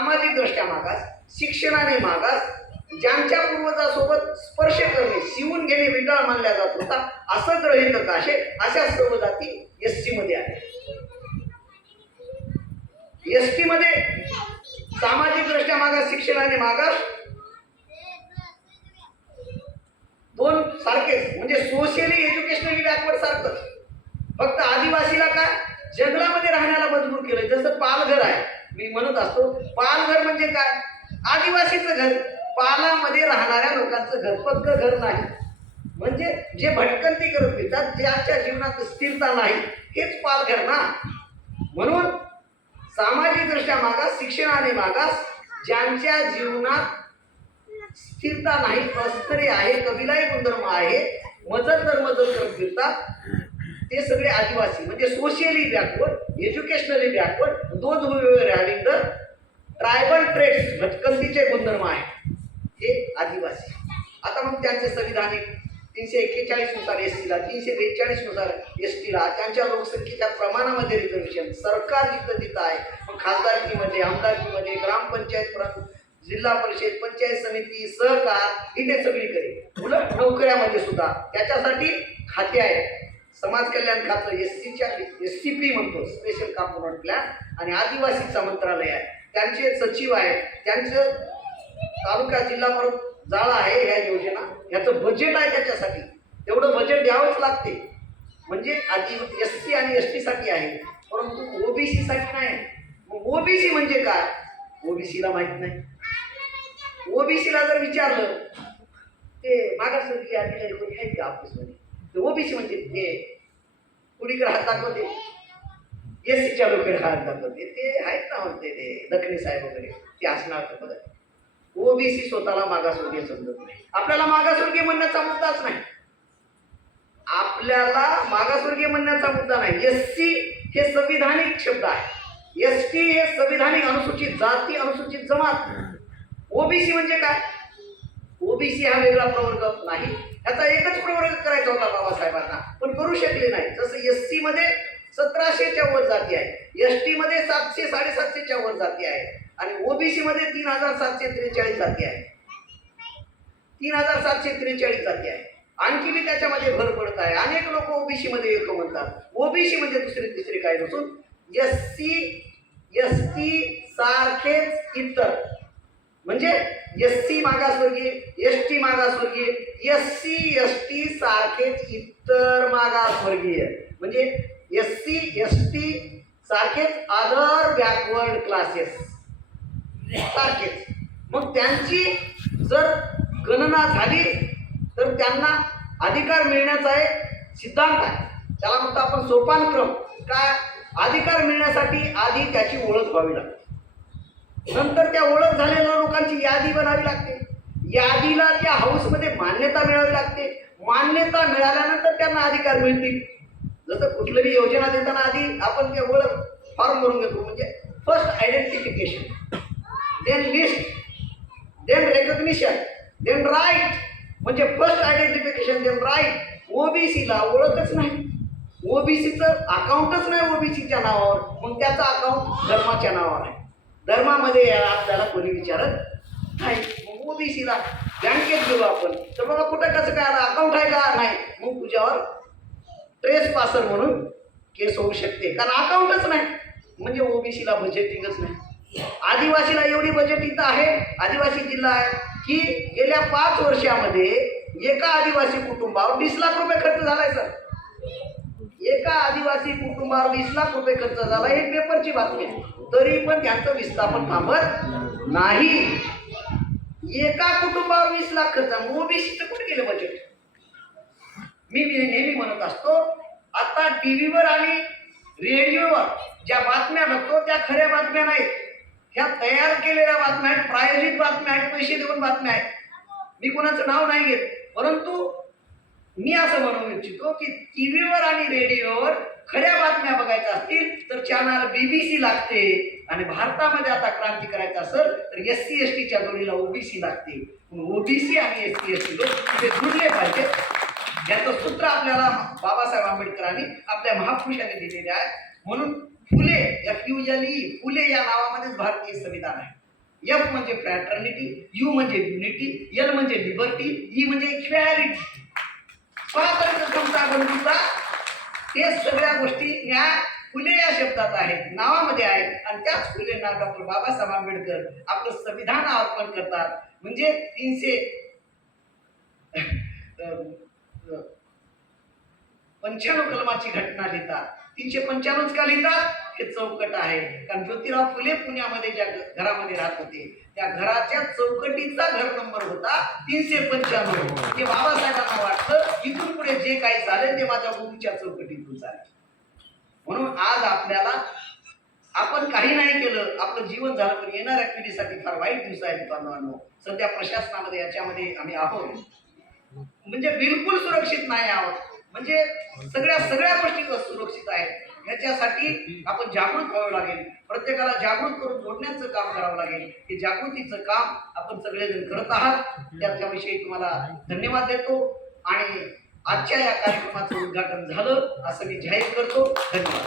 सामाजिक दृष्ट्या मागास, शिक्षणाने मागास, ज्यांच्या पूर्वजासोबत स्पर्श करणे, शिवून घेणे विटाळ मानला जात होता, असं गृहीत काशे अशा सर्व जाती एसटी मध्ये आहेत. एसटी मध्ये सामाजिक दृष्ट्या मागास, शिक्षणाने मागास दोन सारखेच, म्हणजे सोशली एज्युकेशनली बॅकवर्ड सारखं. फक्त आदिवासीला काय जंगलामध्ये राहण्याला मजबूर केलंय. जसं पालघर आहे, मी म्हणत असतो पालघर म्हणजे काय, आदिवासीचं घर, पालामध्ये राहणाऱ्या लोकांचं घर, पक्क घर नाही. म्हणजे जे भटकंती करत फिरतात, ज्याच्या जीवनात स्थिरता नाही, हेच पालघर ना. म्हणून सामाजिक दृष्ट्या मागास, शिक्षणाने मागास, ज्यांच्या जीवनात स्थिरता नाही, अस्थिर आहे, कबिलाई गुणधर्म आहे, मजल तर मजल करत फिरतात, ते सगळे आदिवासी. म्हणजे socially backward, educationally backward, those having the tribal traits, भटकंतीचे गुणधर्म आहे, हे आदिवासी. आता मग त्यांचे संविधानिक 341 नुसार एसटीला, 342 नुसार एसटीला, त्यांच्या लोकसंख्येच्या प्रमाणामध्ये रिझर्वेशन सरकार जिथं तिथं आहे. मग खासदारकीमध्ये, आमदारकीमध्ये, ग्रामपंचायत प्रमुख, जिल्हा परिषद, पंचायत समिती, सहकार, इथे सगळीकडे. उलट नोकऱ्यामध्ये सुद्धा त्याच्यासाठी खाते आहेत. समाज कल्याण खातं एससीच्या SCP म्हणतो, स्पेशल कॉम्पोनंट प्लॅन, आणि आदिवासीचं मंत्रालय आहे, त्यांचे सचिव आहेत, त्यांचं तालुका जिल्हा परत जाळा आहे ह्या योजना, याचं बजेट आहे त्याच्यासाठी, तेवढं बजेट द्यावंच लागते. म्हणजे आधी SC आणि ST साठी आहे, परंतु OBC साठी नाही. मग OBC म्हणजे काय, OBCला माहित नाही. OBCला जर विचारलं, ते मागासवर्गीय अधिकारी कोणी आहेत का ऑफिसमध्ये, OBC म्हणजे ते कुणीकडे हात दाखवते, SCच्या लोकडे हात दाखवते, ते आहेत ना म्हणते, ते दखणे साहेब वगैरे, ते असणार तर बघा. OBC स्वतःला मागासवर्गीय समजत नाही. आपल्याला मागासवर्गीय म्हणण्याचा मुद्दाच नाही, आपल्याला मागासवर्गीय म्हणण्याचा मुद्दा नाही. SC हे संविधानिक शब्द आहे, ST हे संविधानिक अनुसूचित जाती, अनुसूचित जमात. OBC म्हणजे काय, OBC हा वेगळा प्रवर्ग नाही, याचा एकच प्रवर्ग करायचा होता बाबासाहेबांना, पण करू शकले नाही. जसं SC मध्ये 1700च्या वर जाती आहे, ST मध्ये 700 750च्या वर जाती आहे, आणि OBC मध्ये 3743 जाती आहे. 3743 जाती आहे. आणखी बी त्याच्यामध्ये भर पडत आहे. अनेक लोक OBC मध्ये येतो म्हणतात. OBC म्हणजे दुसरी तिसरी काय नसून SC ST सारखेच इतर, म्हणजे SC मागासवर्गीय, ST मागासवर्गीय, SC ST सारखेच इतर मागासवर्गीय, म्हणजे SC ST सारखेच अदर बॅकवर्ड क्लासेस सारखेच. मग त्यांची जर गणना झाली तर त्यांना अधिकार मिळण्याचा एक सिद्धांत आहे, त्याला म्हणतो आपण सोपानक्रम. काय, अधिकार मिळण्यासाठी आधी त्याची ओळख व्हावी लागते, नंतर त्या ओळख झालेल्या लोकांची यादी बनावी लागते, यादीला त्या हाऊसमध्ये मान्यता मिळावी लागते, मान्यता मिळाल्यानंतर त्यांना अधिकार मिळतील. जसं कुठलीही योजना देताना आधी आपण ते ओळख फॉर्म भरून घेतो, म्हणजे first identification, then list, then recognition, then right, म्हणजे फर्स्ट आयडेंटिफिकेशन देन राईट. OBCला ओळखच नाही, OBCचं अकाउंटच नाही OBCच्या नावावर, मग त्याचं अकाउंट धर्माच्या नावावर आहे. धर्मामध्ये आपल्याला कोणी विचारत नाही. मग OBCला बँकेत गेलो आपण तर बघा कुठं कसं काय अकाउंट आहे का, नाही, मग तुझ्यावर ट्रेस पासर म्हणून केस होऊ शकते, कारण अकाउंटच नाही. म्हणजे OBCला बजेटिंगच नाही. आदिवासीला एवढी बजेट इथं आहे, आदिवासी जिल्हा आहे की गेल्या 5 वर्षामध्ये एका आदिवासी कुटुंबावर 20 लाख रुपये खर्च झालाय सर. एका आदिवासी कुटुंबावर 20 लाख रुपये खर्च झाला, हे पेपरची बातमी आहे. तरी पण त्यांचं विस्थापन थांबत नाही. एका कुटुंबावर 20 लाख खर्च, OBCचं कुठे गेलं बजेट. मी नेहमी म्हणत असतो, आता टीव्हीवर आणि रेडिओवर ज्या बातम्या बघतो त्या खऱ्या बातम्या नाहीत, ह्या तयार केलेल्या बातम्या आहेत, प्रायोजित बातम्या आहेत, पैसे देऊन बातम्या आहेत. मी कोणाचं नाव नाही घेत, परंतु मी असं म्हणू इच्छितो की टीव्हीवर आणि रेडिओवर खऱ्या बातम्या बघायच्या असतील तर चॅनल BBC लागते, आणि भारतामध्ये आता क्रांती करायचं असेल तर SC STच्या जोडीला OBC लागते. OBC आणि SC ST लोक ते जुळले पाहिजे. याचं सूत्र आपल्याला बाबासाहेब आंबेडकरांनी आपल्या महापुरुषांनी दिलेले आहे. म्हणून फुले, FULE, फुले या नावामध्येच भारतीय संविधान आहे. एफ म्हणजे फ्रॅटर्निटी, यू म्हणजे युनिटी, एल म्हणजे लिबर्टी, ई म्हणजे इक्वॅलिटी. स्वातंत्र्य, समता, बंधुता, हे सगळ्या गोष्टी या फुले या शब्दात आहेत, नावामध्ये आहेत. आणि त्याच फुलेंना डॉक्टर बाबासाहेब आंबेडकर आपलं संविधान अर्पण करतात. म्हणजे 395 कलमाची घटना लिहितात. 395 का लिहितात? हे चौकट आहे. कारण ज्योतिराव फुले पुण्यामध्ये ज्या घरामध्ये राहत होते त्या घराच्या चौकटीचा घर नंबर होता 395. हे बाबासाहेबांना वाटलं इथून पुढे जे काही चालेल ते माझ्या गुरुच्या चौकटीतून चालेल. म्हणून आज आपल्याला आपण काही नाही केलं, आपलं जीवन झालं, पण येणाऱ्या पिढीसाठी फार वाईट दिवस आहेत बांधवांनो. सध्या प्रशासनामध्ये याच्यामध्ये आम्ही आहोत, म्हणजे बिलकुल सुरक्षित नाही आहोत. म्हणजे सगळ्या गोष्टी सुरक्षित आहेत. याच्यासाठी आपण जागृत व्हावं लागेल, प्रत्येकाला जागृत करून जोडण्याचं काम करावं लागेल. हे जागृतीचं काम आपण सगळेजण करत आहात, त्याच्याविषयी तुम्हाला धन्यवाद देतो. आणि आजच्या या कार्यक्रमाचं उद्घाटन झालं असं मी जाहीर करतो. धन्यवाद.